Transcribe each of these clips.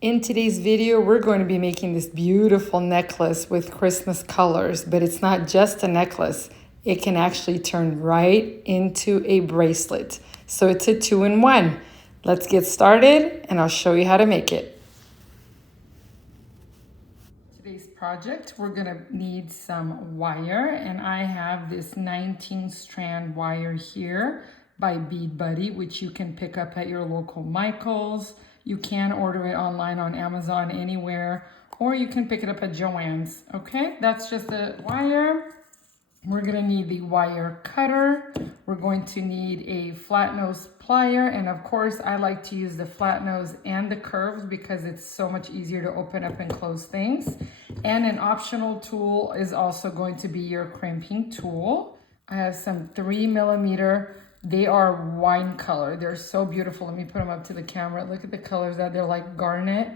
In today's video, we're going to be making this beautiful necklace with Christmas colors, but it's not just a necklace. It can actually turn right into a bracelet. So it's a two-in-one. Let's get started and I'll show you how to make it. Today's project, we're gonna need some wire, and I have this 19 strand wire here by Bead Buddy, which you can pick up at your local Michael's. You can order it online on Amazon anywhere, or you can pick it up at Joann's. Okay, that's just the wire. We're gonna need the wire cutter. We're going to need a flat nose plier. And of course, I like to use the flat nose and the curves because it's so much easier to open up and close things. And an optional tool is also going to be your crimping tool. I have some 3mm. They are wine color. They're so beautiful. Let me put them up to the camera. Look at the colors that they're like garnet.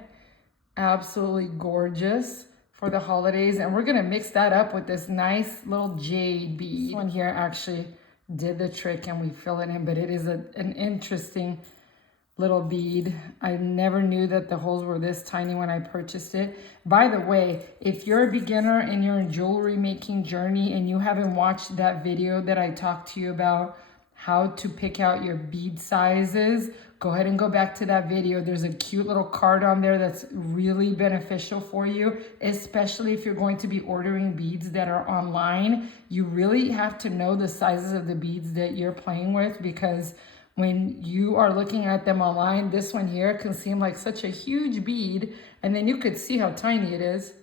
Absolutely gorgeous for the holidays. And we're gonna mix that up with this nice little jade bead. This one here actually did the trick and we fill it in, but it is an interesting little bead. I never knew that the holes were this tiny when I purchased it. By the way, if you're a beginner in your jewelry making journey and you haven't watched that video that I talked to you about how to pick out your bead sizes, go ahead and go back to that video. There's a cute little card on there that's really beneficial for you, especially if you're going to be ordering beads that are online. You really have to know the sizes of the beads that you're playing with, because when you are looking at them online, this one here can seem like such a huge bead, and then you could see how tiny it is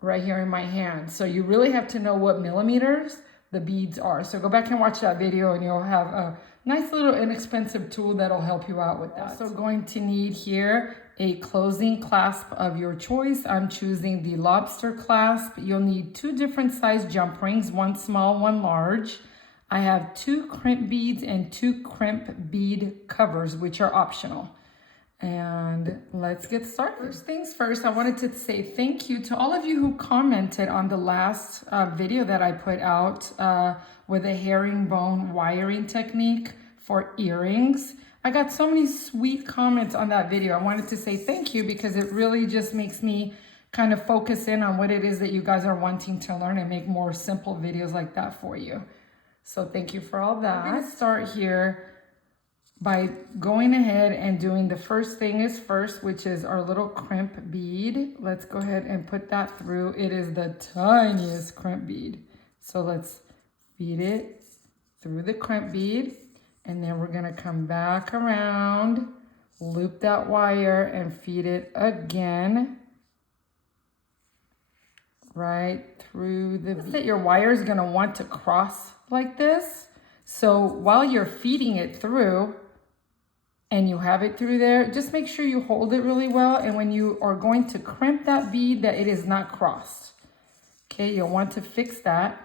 right here in my hand. So you really have to know what millimeters the beads are. So go back and watch that video and you'll have a nice little inexpensive tool that'll help you out with that. Also going to need here a closing clasp of your choice. I'm choosing the lobster clasp. You'll need 2 different size jump rings, one small, one large. I have 2 crimp beads and 2 crimp bead covers, which are optional. And let's get started. First things first, I wanted to say thank you to all of you who commented on the last video that I put out with a herringbone wiring technique for earrings. I got so many sweet comments on that video. I wanted to say thank you because it really just makes me kind of focus in on what it is that you guys are wanting to learn and make more simple videos like that for you. So thank you for all that. I'm gonna start here by going ahead and doing the first thing is first, which is our little crimp bead. Let's go ahead and put that through. It is the tiniest crimp bead. So let's feed it through the crimp bead. And then we're gonna come back around, loop that wire and feed it again. Right through the bead. That your wire is gonna want to cross like this. So while you're feeding it through, and you have it through there, just make sure you hold it really well. And when you are going to crimp that bead, that it is not crossed. Okay, you'll want to fix that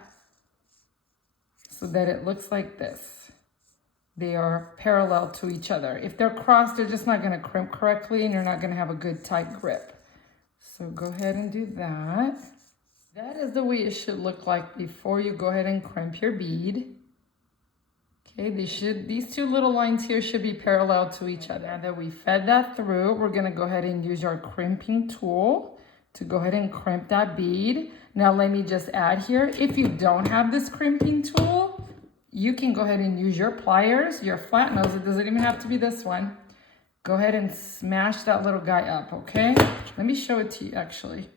so that it looks like this. They are parallel to each other. If they're crossed, they're just not gonna crimp correctly and you're not gonna have a good tight grip. So go ahead and do that. That is the way it should look like before you go ahead and crimp your bead. Okay, these 2 little lines here should be parallel to each other. Now that we fed that through, we're gonna go ahead and use our crimping tool to go ahead and crimp that bead. Now let me just add here, if you don't have this crimping tool, you can go ahead and use your pliers, your flat nose, it doesn't even have to be this one. Go ahead and smash that little guy up, okay? Let me show it to you actually,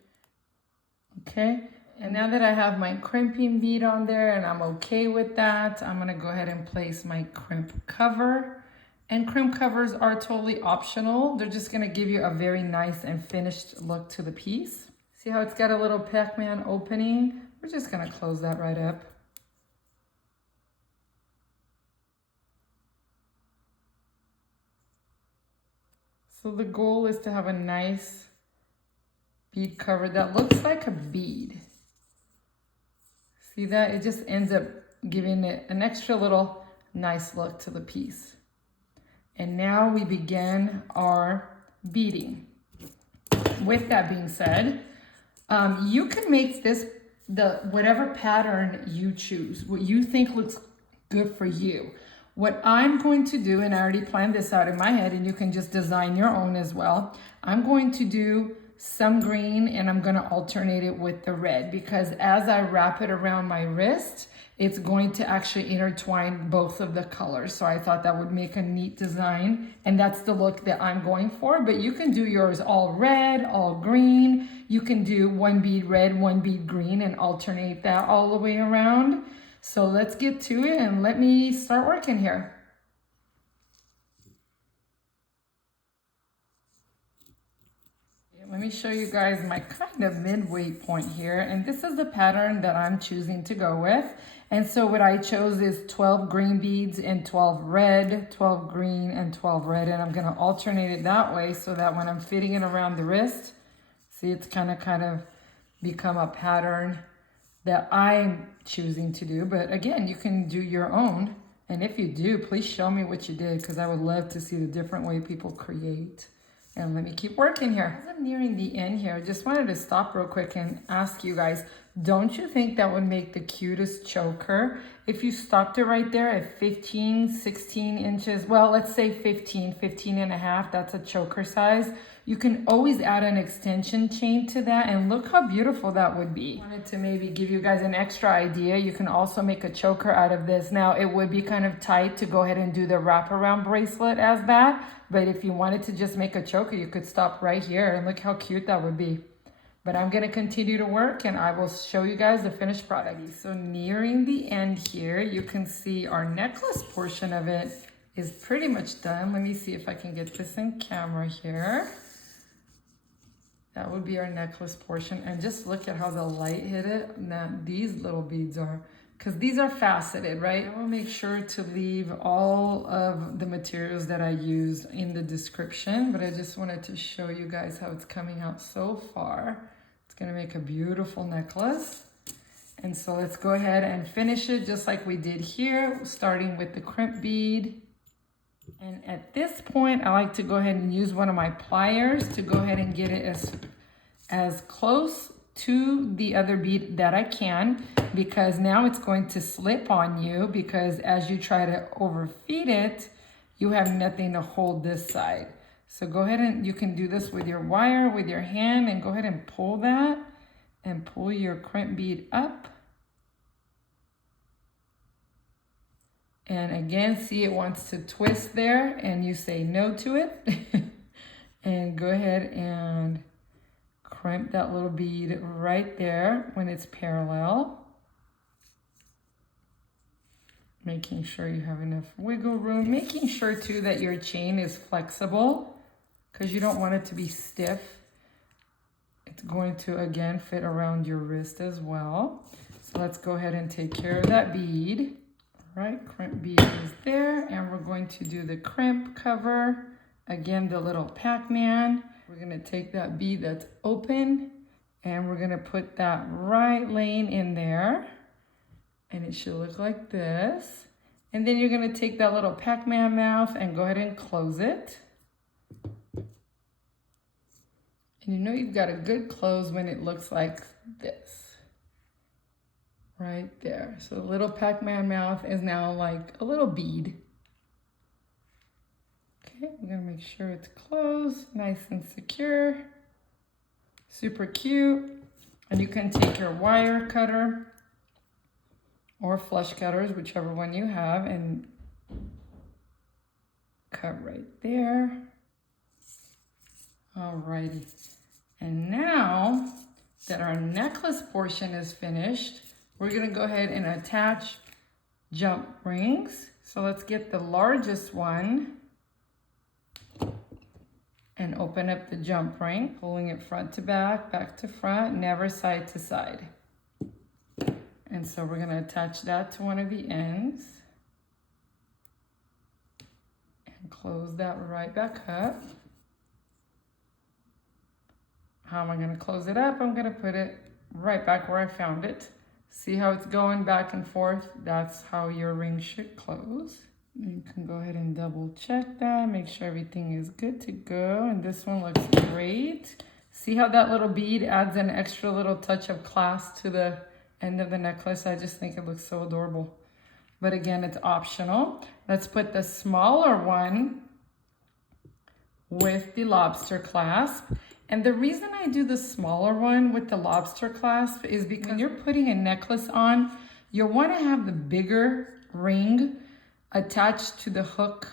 okay? And now that I have my crimping bead on there and I'm okay with that, I'm gonna go ahead and place my crimp cover. And crimp covers are totally optional. They're just gonna give you a very nice and finished look to the piece. See how it's got a little Pac-Man opening? We're just gonna close that right up. So the goal is to have a nice bead cover that looks like a bead. See that? It just ends up giving it an extra little nice look to the piece. And now we begin our beading. With that being said, you can make this whatever pattern you choose, what you think looks good for you. What I'm going to do, and I already planned this out in my head, and you can just design your own as well. I'm going to do some green and I'm going to alternate it with the red, because as I wrap it around my wrist, it's going to actually intertwine both of the colors. So I thought that would make a neat design, and that's the look that I'm going for. But you can do yours all red, all green. You can do one bead red, one bead green, and alternate that all the way around. So let's get to it and let me start working here. Let me show you guys my kind of midway point here, and this is the pattern that I'm choosing to go with. And so what I chose is 12 green beads and 12 red, 12 green and 12 red, and I'm going to alternate it that way so that when I'm fitting it around the wrist, see, it's kind of become a pattern that I'm choosing to do. But again, you can do your own, and if you do, please show me what you did, because I would love to see the different way people create. And let me keep working here. As I'm nearing the end here, I just wanted to stop real quick and ask you guys, don't you think that would make the cutest choker if you stopped it right there at 15, 16 inches? Well, let's say 15 and a half, that's a choker size. You can always add an extension chain to that, and look how beautiful that would be. I wanted to maybe give you guys an extra idea. You can also make a choker out of this. Now, it would be kind of tight to go ahead and do the wraparound bracelet as that, but if you wanted to just make a choker, you could stop right here, and look how cute that would be. But I'm going to continue to work, and I will show you guys the finished product. So nearing the end here, you can see our necklace portion of it is pretty much done. Let me see if I can get this in camera here. That would be our necklace portion. And just look at how the light hit it. Now, these little beads are, because these are faceted, right? I will make sure to leave all of the materials that I use in the description, but I just wanted to show you guys how it's coming out so far. It's gonna make a beautiful necklace. And so let's go ahead and finish it just like we did here, starting with the crimp bead. And at this point, I like to go ahead and use one of my pliers to go ahead and get it as close to the other bead that I can, because now it's going to slip on you, because as you try to overfeed it, you have nothing to hold this side. So go ahead and you can do this with your wire, with your hand, and go ahead and pull that and pull your crimp bead up. And again, see, it wants to twist there, and you say no to it. And go ahead and crimp that little bead right there when it's parallel. Making sure you have enough wiggle room. Making sure too that your chain is flexible, because you don't want it to be stiff. It's going to, again, fit around your wrist as well. So let's go ahead and take care of that bead. Right, crimp bead is there, and we're going to do the crimp cover. Again, the little Pac-Man. We're gonna take that bead that's open, and we're gonna put that right laying in there, and it should look like this. And then you're gonna take that little Pac-Man mouth and go ahead and close it. And you know you've got a good close when it looks like this. Right there. So the little Pac-Man mouth is now like a little bead. Okay, I'm gonna make sure it's closed, nice and secure. Super cute. And you can take your wire cutter or flush cutters, whichever one you have, and cut right there. Alrighty. And now that our necklace portion is finished, we're gonna go ahead and attach jump rings. So let's get the largest one and open up the jump ring, pulling it front to back, back to front, never side to side. And so we're gonna attach that to one of the ends and close that right back up. How am I gonna close it up? I'm gonna put it right back where I found it. See how it's going back and forth? That's how your ring should close. You can go ahead and double check that, make sure everything is good to go. And this one looks great. See how that little bead adds an extra little touch of clasp to the end of the necklace? I just think it looks so adorable. but again, it's optional. Let's put the smaller one with the lobster clasp. And the reason I do the smaller one with the lobster clasp is because when you're putting a necklace on, you'll want to have the bigger ring attached to the hook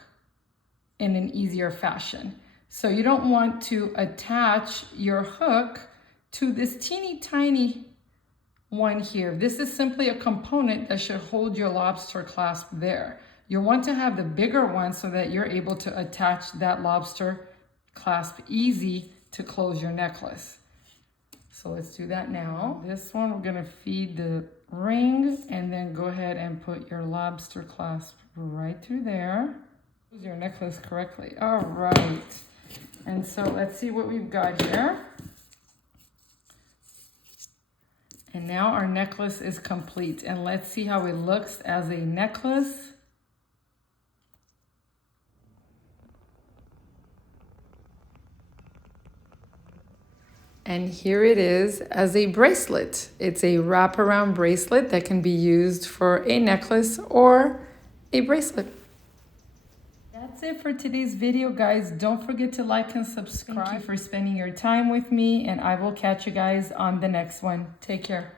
in an easier fashion. So you don't want to attach your hook to this teeny tiny one here. This is simply a component that should hold your lobster clasp there. You'll want to have the bigger one so that you're able to attach that lobster clasp easy to close your necklace. So let's do that now. This one, we're gonna feed the ring and then go ahead and put your lobster clasp right through there. Close your necklace correctly. All right. And so let's see what we've got here. And now our necklace is complete. And let's see how it looks as a necklace. And here it is as a bracelet. It's a wraparound bracelet that can be used for a necklace or a bracelet. That's it for today's video, guys. Don't forget to like and subscribe. Thank you for spending your time with me, and I will catch you guys on the next one. Take care.